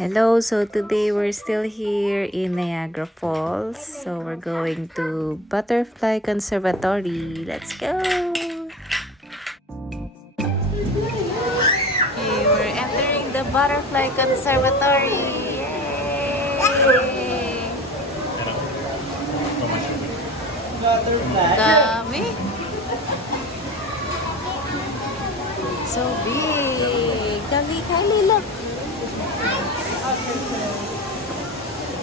Hello, so today we're still here in Niagara Falls. So we're going to Butterfly Conservatory. Let's go! Okay, we're entering the Butterfly Conservatory. Yay! Dami! So big! Kali, look!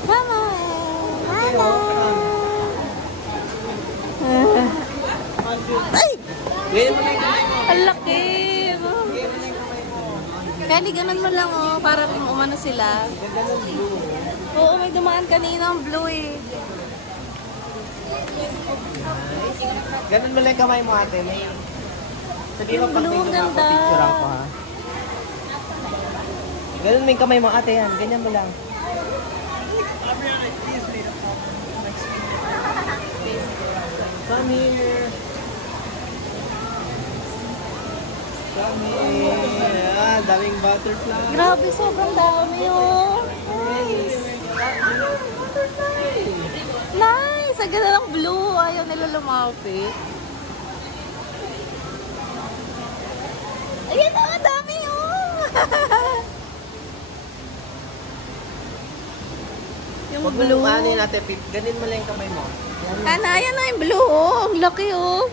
Come on! Hello! Ay! Ang laki! Kali, ganun mo lang oh, para umano sila. Oo, may dumaan kanina ang blue eh. Ganun mo lang yung kamay mo ate. Sabihin mo pag may ako, picture ako ha. Ganun mo yung kamay mo ate yan. Ganyan mo lang. Come here. Come here. Ah, daming butterfly. Grabe, sobrang dami oh. Nice. Butterfly. Nice! Ang ganda ng blue. Ayaw nila lumapit. Ayan oh, ang dami oh. Yung Huwag blue. mo ano yun ate, Pip. Ganin mo lang yung kamay mo. Ayan na yung blue oh. Ang laki oh.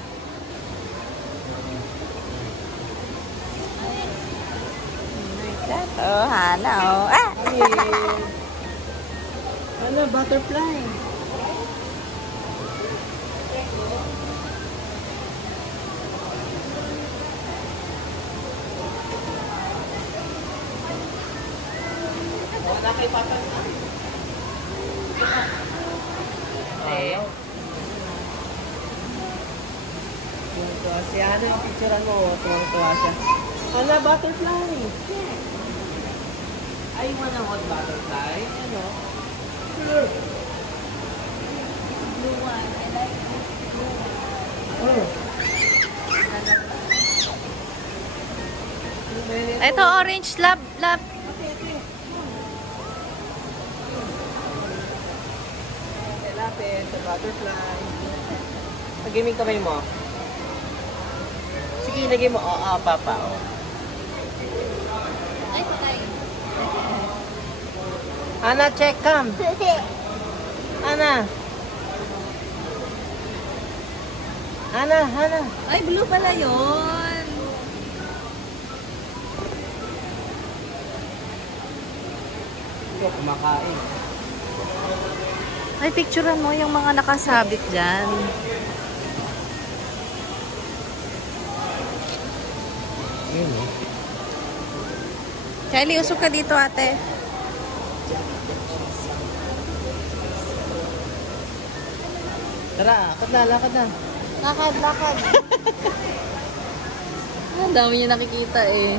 Oh, Hana oh. Ah! Ano, butterfly. Wala kay Papa na. Si Ana yung picturean mo, tuwang-tuwa siya. Ana, butterfly. I wanna hold butterfly. Ano? Sure. Blue one. I like this blue one. Ito orange lab. Lapit sa butterfly. Lagay mo yung kamay mo. Sige, lagay mo. Oo, papa. Oh. Ana, check, come. Ana. Ana. Ay, blue pala yun. Ikaw, kumakain. Ay, picturean mo yung mga nakasabit dyan. Yun, oh. Kylie, usok ka dito, ate. Tara, lakad na. Lakad. Ang dami niya nakikita eh.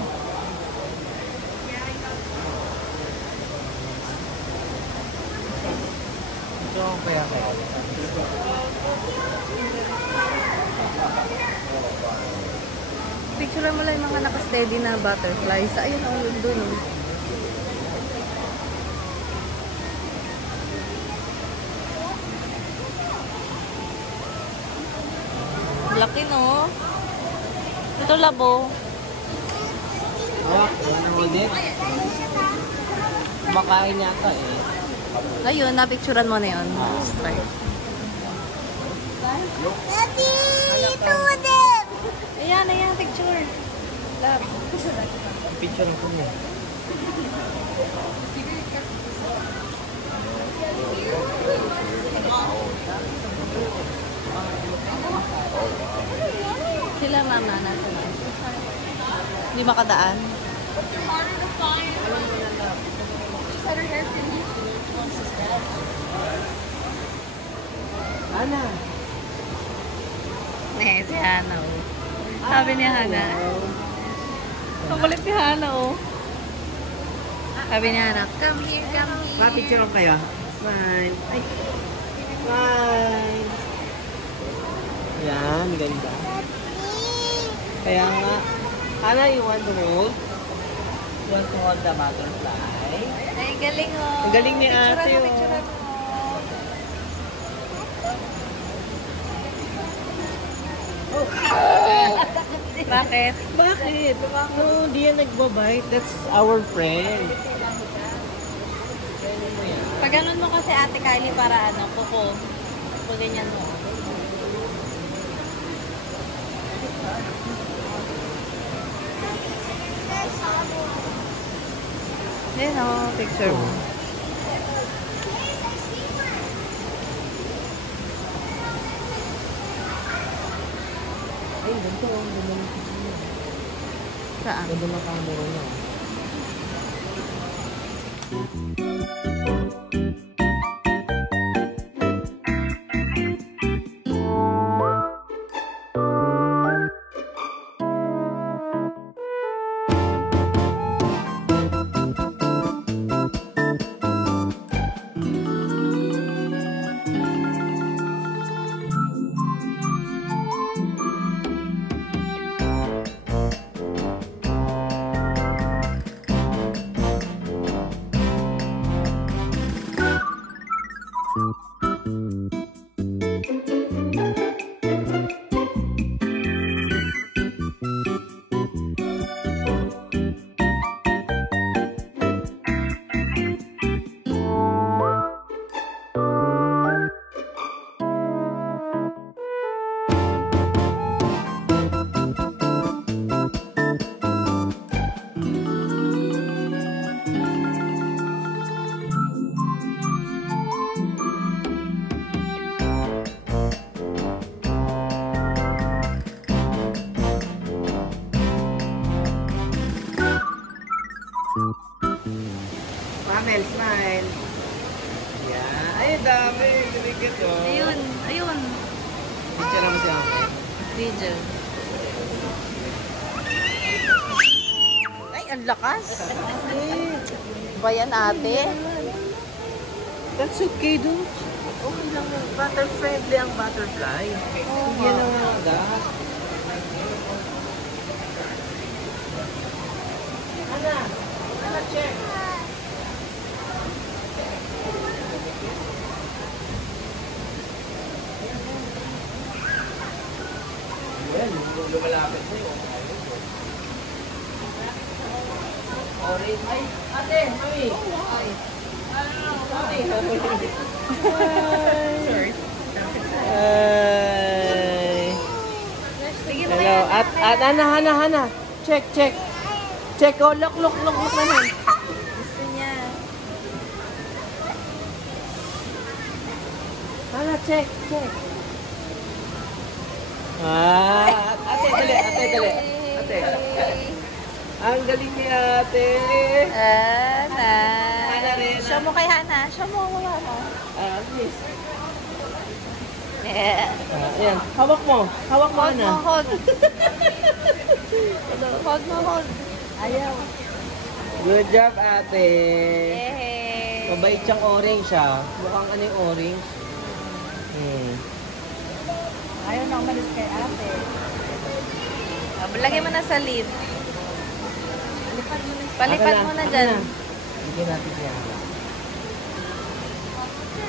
Ito ang kaya kayo. Picturean mo lang yung mga nakasteady na butterflies. Ayun, yun dun. Oh. Laki, no? Ito labo. Hawak, wanna hold it? Kumakain yata eh. Ayun, napicturean mo na yun. Strike. Daddy, ito mo din. Ayan, picture. Love. Picture ko niya. Sila mama natin. Hindi makadaan. Ana. Si Hana, oh. Sabi ni Hana. Ang kulit ni Hana, oh. Sabi ni Hana, come here. Ma-picture ko kayo. Smile. Ay. Smile. Yan, ganda. Kaya nga. Ana, you want to hold? want to hold the butterfly? Ay, galing oh. Ang galing ni ate, oh. Picturean mo. Bakit? Bakit? No, hindi yan nagbabite. That's our friend. Pag ganun mo kasi Ate Kylie para ano, kuko. Pag ganyan mo. Yan o, picture mo. Ay, ganito. Saan? Ganda ng camera niya. Mamel, smile. Yeah. Ay, dami. Kumikit, oh. Ayun, ayun. Picture naman siya. Video. Ay, ang lakas. Ba yan, ate? That's okay, dude. Okay lang yan. Butter-friendly ang butterfly. Hindi yan ang mga Ana! Ana, check! Yan, lumalapit sa'yo. Orange. Ay, ate, mami! Ay! Mami! Sorry. Ay! Sige mo Hello, kaya. Hana. Check. Check, oh, look naman. Gusto niya. Hana, check. Ate, dali. Ate. Ang galing ni ate. Hana. Hana rin. Show mo kay Hana. Show mo. Please. Yeah. Ayan, hawak mo, Hold mo, Hana. hold. Hold. Ayaw. Good job, ate. Yay. Mabait siyang orange, ha. Mukhang ano yung orange. Ayaw na umalis kay ate. Lagay mo na sa lid. Palipad mo na dyan. Bigyan natin siya.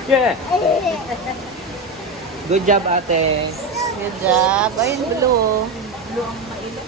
Yeah! Good job, ate. Good job. Ayun, blue. Blue ang mailap.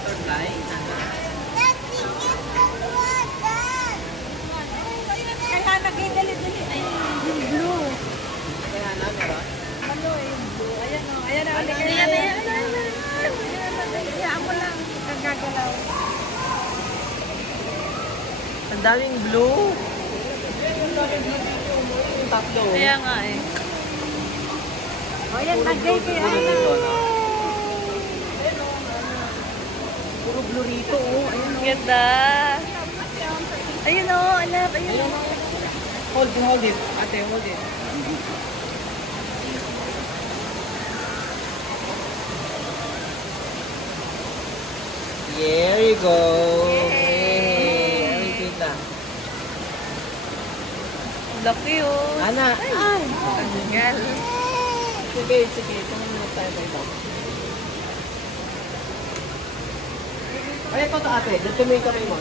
butterfly, Hana? Daddy, give the water. Ay, Hana, kayo dali-dali. Ay, yung blue. Kay Hana, meron? Ano yung blue? Ayan o. Ayan na. Ayan. Hayaan mo lang. Gagagalaw. Ang daming blue. Tatlo. Kaya nga eh. O yan, lagay kayo. Puro dito, no? Puro blue rito, oh. Ayun, oh. Ganda. Ayun o, alap. Ayun o. Hold it. Ate, hold it. There you go. Yay! Tita. Laki o. Ana. Ay! Tagal. Sige. Tumingin na tayo ba ito? Ay, ito to ate. Dito may kamay mo.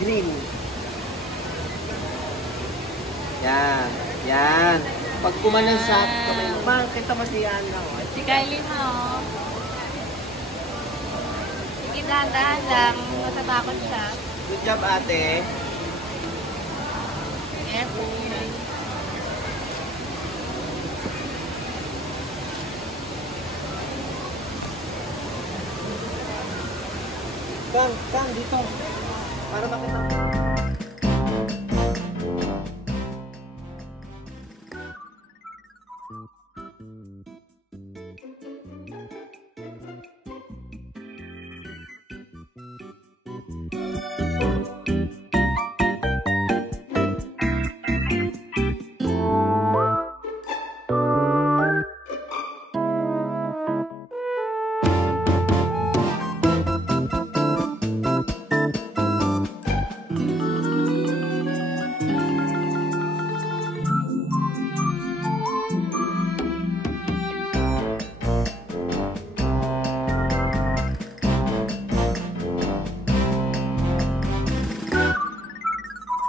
Green. Yan. Pag kumanan sa kamay mo, bang, kita mo si Ana. Si Kylie mo. Sige, dahan-dahan lang. Matatakot siya. Good job, ate. Yes. Kang, dito. Para makita mo.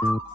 Thank you.